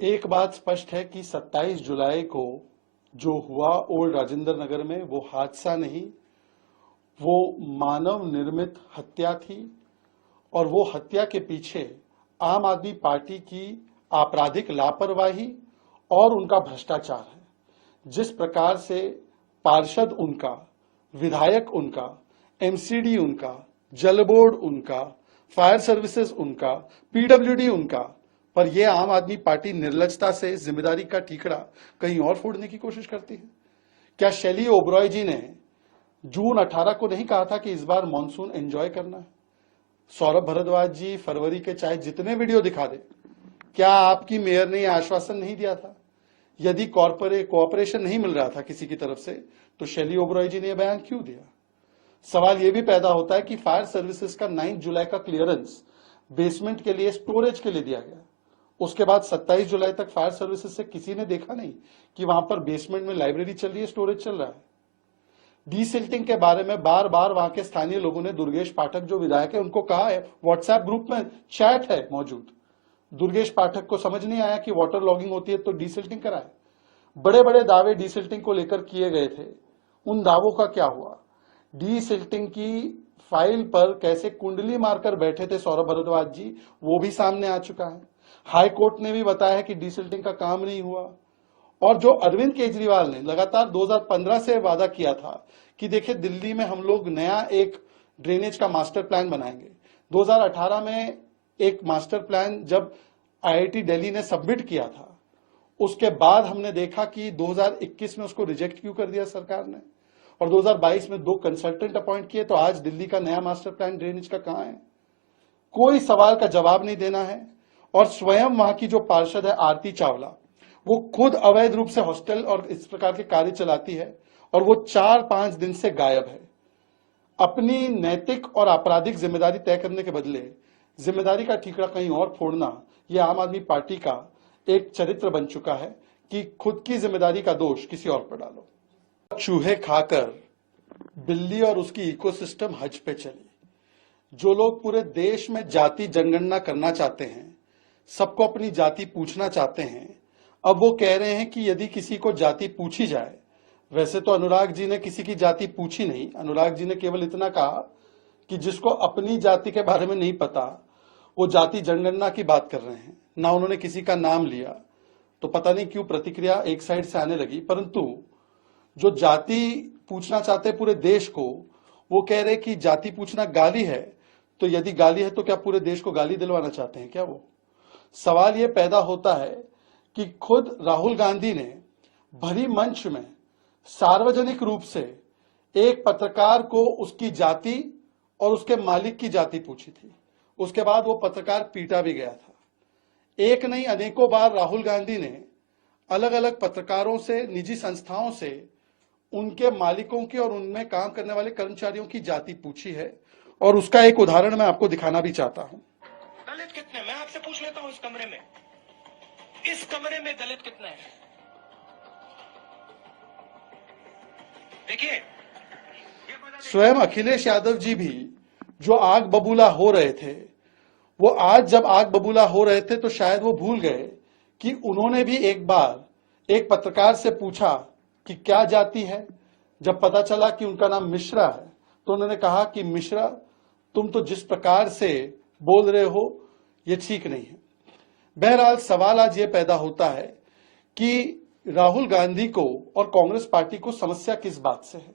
एक बात स्पष्ट है कि 27 जुलाई को जो हुआ ओल्ड राजेंद्र नगर में वो हादसा नहीं, वो मानव निर्मित हत्या थी। और वो हत्या के पीछे आम आदमी पार्टी की आपराधिक लापरवाही और उनका भ्रष्टाचार है। जिस प्रकार से पार्षद उनका, विधायक उनका, एमसीडी उनका, जल बोर्ड उनका, फायर सर्विसेज उनका, पीडब्ल्यूडी उनका, पर यह आम आदमी पार्टी निर्लजता से जिम्मेदारी का ठीकरा कहीं और फोड़ने की कोशिश करती है। क्या शैली ओबरॉय जी ने जून 18 को नहीं कहा था कि इस बार मॉनसून एंजॉय करना है? सौरभ भारद्वाज जी फरवरी के चाहे जितने वीडियो दिखा दे, क्या आपकी मेयर ने यह आश्वासन नहीं दिया था? यदि कोऑपरेशन नहीं मिल रहा था किसी की तरफ से, तो शैली ओबरॉय जी ने यह बयान क्यों दिया? सवाल यह भी पैदा होता है कि फायर सर्विसेज का 9 जुलाई का क्लियरेंस बेसमेंट के लिए, स्टोरेज के लिए दिया गया। उसके बाद 27 जुलाई तक फायर सर्विसेज से किसी ने देखा नहीं कि वहां पर बेसमेंट में लाइब्रेरी चल रही है, स्टोरेज चल रहा है। डीसिल्टिंग के बारे में बार बार वहां के स्थानीय लोगों ने, दुर्गेश पाठक जो विधायक है उनको कहा है, व्हाट्सएप ग्रुप में चैट है मौजूद। दुर्गेश पाठक को समझ नहीं आया कि वाटर लॉगिंग होती है तो डीसिल्टिंग कराए। बड़े बड़े दावे डीसिल्टिंग को लेकर किए गए थे, उन दावों का क्या हुआ? डीसिल्टिंग की फाइल पर कैसे कुंडली मारकर बैठे थे सौरभ भारद्वाज जी, वो भी सामने आ चुका है। हाई कोर्ट ने भी बताया कि डीसिल्टिंग का काम नहीं हुआ। और जो अरविंद केजरीवाल ने लगातार 2015 से वादा किया था कि देखिए दिल्ली में हम लोग नया एक ड्रेनेज का मास्टर प्लान बनाएंगे, 2018 में एक मास्टर प्लान जब आईआईटी दिल्ली ने सबमिट किया था, उसके बाद हमने देखा कि 2021 में उसको रिजेक्ट क्यों कर दिया सरकार ने, और 2022 में 2 कंसल्टेंट अपॉइंट किए। तो आज दिल्ली का नया मास्टर प्लान ड्रेनेज का कहां है? कोई सवाल का जवाब नहीं देना है। और स्वयं वहां की जो पार्षद है आरती चावला, वो खुद अवैध रूप से हॉस्टल और इस प्रकार के कार्य चलाती है, और वो 4-5 दिन से गायब है। अपनी नैतिक और आपराधिक जिम्मेदारी तय करने के बदले जिम्मेदारी का ठीकरा कहीं और फोड़ना, यह आम आदमी पार्टी का एक चरित्र बन चुका है कि खुद की जिम्मेदारी का दोष किसी और पर डालो। चूहे खाकर बिल्ली और उसकी इकोसिस्टम हज पे चली। जो लोग पूरे देश में जाति जनगणना करना चाहते हैं, सबको अपनी जाति पूछना चाहते हैं, अब वो कह रहे हैं कि यदि किसी को जाति पूछी जाए, वैसे तो अनुराग जी ने किसी की जाति पूछी नहीं, अनुराग जी ने केवल इतना कहा कि जिसको अपनी जाति के बारे में नहीं पता वो जाति जनगणना की बात कर रहे हैं, ना उन्होंने किसी का नाम लिया। तो पता नहीं क्यों प्रतिक्रिया एक साइड से आने लगी। परंतु जो जाति पूछना चाहते पूरे देश को, वो कह रहे कि जाति पूछना गाली है। तो यदि गाली है तो क्या पूरे देश को गाली दिलवाना चाहते हैं क्या वो? सवाल यह पैदा होता है कि खुद राहुल गांधी ने भरी मंच में सार्वजनिक रूप से एक पत्रकार को उसकी जाति और उसके मालिक की जाति पूछी थी। उसके बाद वो पत्रकार पीटा भी गया था। एक नहीं अनेकों बार राहुल गांधी ने अलग अलग पत्रकारों से, निजी संस्थाओं से उनके मालिकों की और उनमें काम करने वाले कर्मचारियों की जाति पूछी है। और उसका एक उदाहरण मैं आपको दिखाना भी चाहता हूं। दलित कितने? मैं आपसे पूछ लेता हूं, इस कमरे में दलित कितने हैं? देखिए, स्वयं अखिलेश यादव जी भी जो आग बबूला हो रहे थे, वो आज जब आग बबूला हो रहे थे तो शायद वो भूल गए कि उन्होंने भी एक बार एक पत्रकार से पूछा कि क्या जाति है। जब पता चला कि उनका नाम मिश्रा है तो उन्होंने कहा कि मिश्रा, तुम तो जिस प्रकार से बोल रहे हो ये ठीक नहीं है। बहरहाल सवाल आज ये पैदा होता है कि राहुल गांधी को और कांग्रेस पार्टी को समस्या किस बात से है।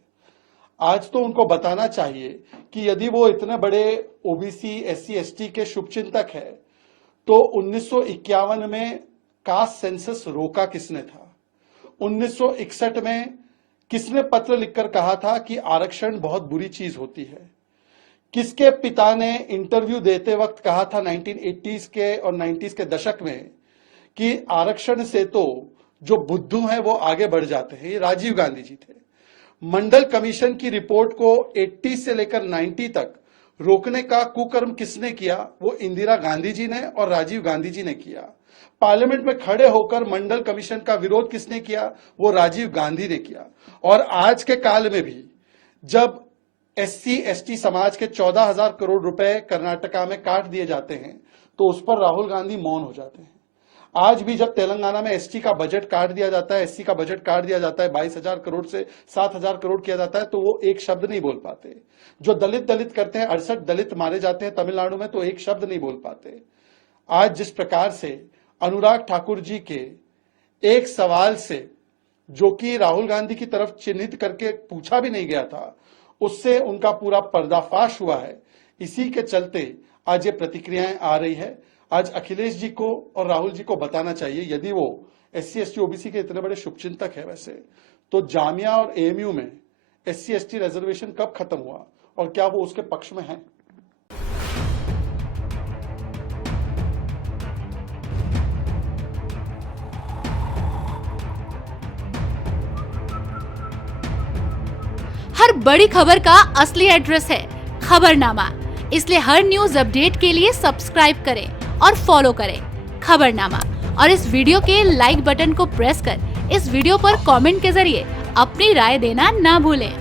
आज तो उनको बताना चाहिए कि यदि वो इतने बड़े ओबीसी, एससी, एसटी के शुभचिंतक है तो 1951 में कास्ट सेंसस रोका किसने था? 1961 में किसने पत्र लिखकर कहा था कि आरक्षण बहुत बुरी चीज होती है? किसके पिता ने इंटरव्यू देते वक्त कहा था 1980s के और 90s के दशक में कि आरक्षण से तो जो बुद्धू हैं वो आगे बढ़ जाते हैं? ये राजीव गांधी जी थे। मंडल कमीशन की रिपोर्ट को 80 से लेकर 90 तक रोकने का कुकर्म किसने किया? वो इंदिरा गांधी जी ने और राजीव गांधी जी ने किया। पार्लियामेंट में खड़े होकर मंडल कमीशन का विरोध किसने किया? वो राजीव गांधी ने किया। और आज के काल में भी जब एससी एसटी समाज के 14,000 करोड़ रुपए कर्नाटका में काट दिए जाते हैं तो उस पर राहुल गांधी मौन हो जाते हैं। आज भी जब तेलंगाना में एसटी का बजट काट दिया जाता है, एससी का बजट काट दिया जाता है, 22,000 करोड़ से 7,000 करोड़ किया जाता है, तो वो एक शब्द नहीं बोल पाते। जो दलित करते हैं, 68 दलित मारे जाते हैं तमिलनाडु में, तो एक शब्द नहीं बोल पाते। आज जिस प्रकार से अनुराग ठाकुर जी के एक सवाल से, जो कि राहुल गांधी की तरफ चिन्हित करके पूछा भी नहीं गया था, उससे उनका पूरा पर्दाफाश हुआ है। इसी के चलते आज ये प्रतिक्रियाएं आ रही है। आज अखिलेश जी को और राहुल जी को बताना चाहिए, यदि वो SC ST OBC के इतने बड़े शुभचिंतक है वैसे, तो जामिया और AMU में SC ST रिजर्वेशन कब खत्म हुआ और क्या वो उसके पक्ष में है? हर बड़ी खबर का असली एड्रेस है खबरनामा। इसलिए हर न्यूज अपडेट के लिए सब्सक्राइब करें और फॉलो करें खबरनामा। और इस वीडियो के लाइक बटन को प्रेस कर इस वीडियो पर कमेंट के जरिए अपनी राय देना ना भूलें।